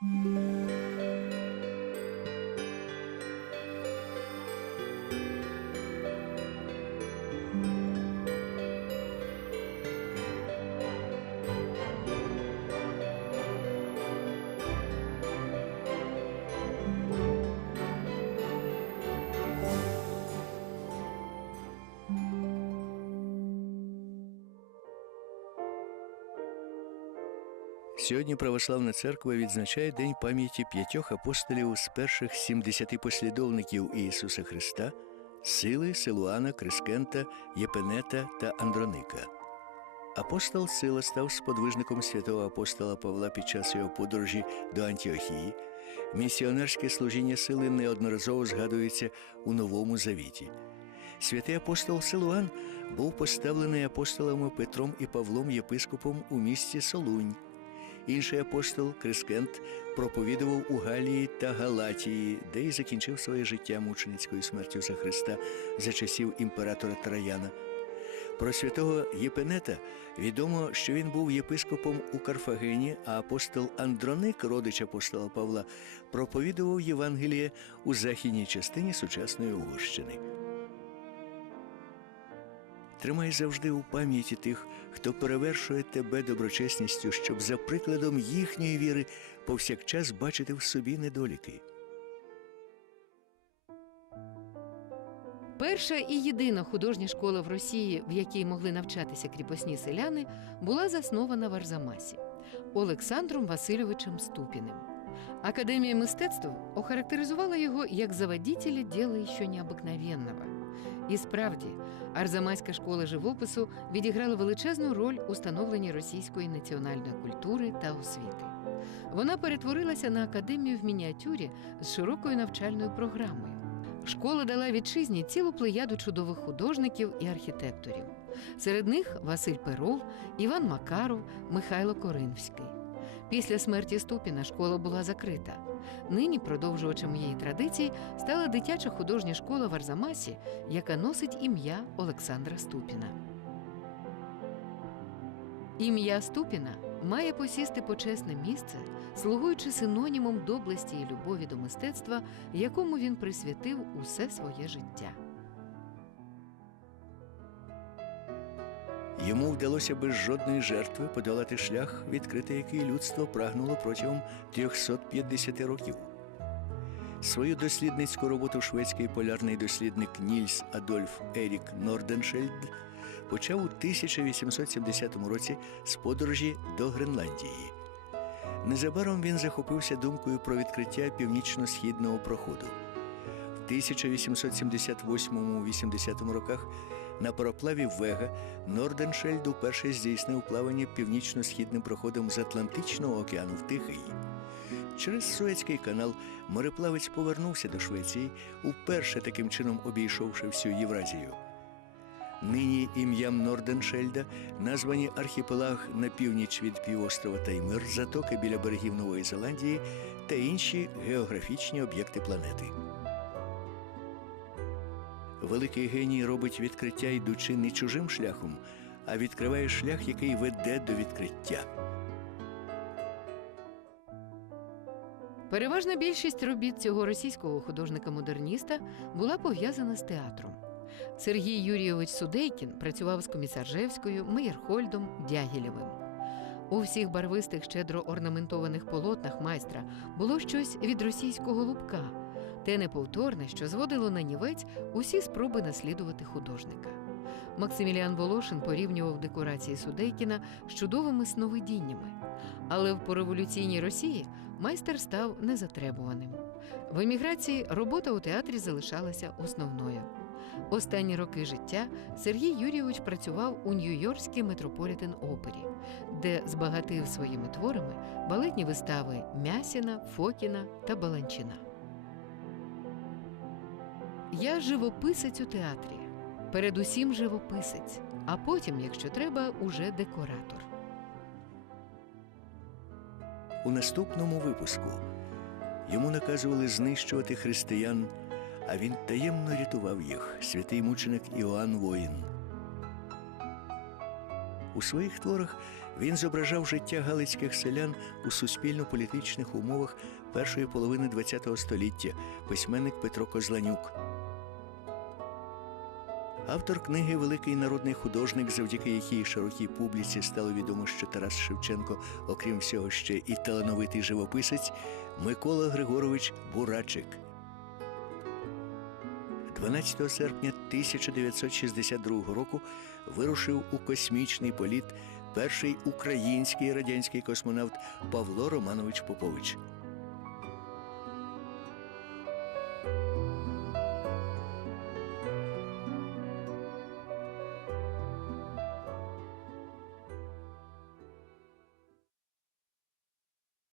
Música Сьогодні православна церква відзначає День пам'яті п'ятьох апостолів з перших 70 послідовників Ісуса Христа, Сили, Силуана, Крискента, Єпенета та Андроника. Апостол Сила став сподвижником святого апостола Павла під час його подорожі до Антіохії. Місіонерське служіння сили неодноразово згадується у Новому Завіті. Святий апостол Силуан був поставлений апостолами Петром і Павлом єпископом у місті Солунь. Інший апостол Крискент проповідував у Галії та Галатії, де й закінчив своє життя мученицькою смертю за Христа за часів імператора Траяна. Про святого Єпенета відомо, що він був єпископом у Карфагені, а апостол Андроник, родич апостола Павла, проповідував Євангеліє у західній частині сучасної Угорщини. Тримай завжди у пам'яті тих, хто перевершує тебе доброчесністю, щоб за прикладом їхньої віри повсякчас бачити в собі недоліки. Перша і єдина художня школа в Росії, в якій могли навчатися кріпосні селяни, була заснована в Арзамасі Олександром Васильовичем Ступіним. Академія мистецтв охарактеризувала його як заводителя діла ще необикновенного. І справді, Арзамаська школа живопису відіграла величезну роль у становленні російської національної культури та освіти. Вона перетворилася на академію в мініатюрі з широкою навчальною програмою. Школа дала вітчизні цілу плеяду чудових художників і архітекторів. Серед них Василь Перов, Іван Макаров, Михайло Коринфський. Після смерті Ступіна школа була закрита. Нині продовжувачем її традиції стала дитяча художня школа в Арзамасі, яка носить ім'я Олександра Ступіна. Ім'я Ступіна має посісти почесне місце, слугуючи синонімом доблесті і любові до мистецтва, якому він присвятив усе своє життя. Йому вдалося без жодної жертви подолати шлях, відкрити який людство прагнуло протягом 350 років. Свою дослідницьку роботу шведський полярний дослідник Нільс Адольф Ерік Норденшельд почав у 1870 році з подорожі до Гренландії. Незабаром він захопився думкою про відкриття північно-східного проходу. В 1878-80 роках на пароплаві Вега Норденшельд уперше здійснив плавання північно-східним проходом з Атлантичного океану в Тихий. Через Суецький канал мореплавець повернувся до Швеції, уперше таким чином обійшовши всю Євразію. Нині ім'ям Норденшельда названі архіпелаг на північ від півострова Таймир, затоки біля берегів Нової Зеландії та інші географічні об'єкти планети. Великий геній робить відкриття, йдучи не чужим шляхом, а відкриває шлях, який веде до відкриття. Переважна більшість робіт цього російського художника-модерніста була пов'язана з театром. Сергій Юрійович Судейкін працював з Комісаржевською, Мейерхольдом, Дягілєвим. У всіх барвистих, щедро орнаментованих полотнах майстра було щось від російського лубка, те неповторне, що зводило на нівець усі спроби наслідувати художника. Максиміліан Волошин порівнював декорації Судейкіна з чудовими сновидіннями. Але в пореволюційній Росії майстер став незатребуваним. В еміграції робота у театрі залишалася основною. Останні роки життя Сергій Юрійович працював у Нью-Йоркській метрополітен опері, де збагатив своїми творами балетні вистави Мясіна, Фокіна та Баланчина. Я живописець у театрі, передусім живописець, а потім, якщо треба, уже декоратор. У наступному випуску йому наказували знищувати християн, а він таємно рятував їх, святий мученик Іоанн Воїн. У своїх творах Він зображав життя галицьких селян у суспільно-політичних умовах першої половини ХХ століття, письменник Петро Козланюк. Автор книги Великий народний художник, завдяки якій широкій публіці стало відомо, що Тарас Шевченко, окрім всього, ще і талановитий живописець Микола Григорович Бурачик. 12 серпня 1962 року вирушив у космічний політ перший український радянський космонавт Павло Романович Попович.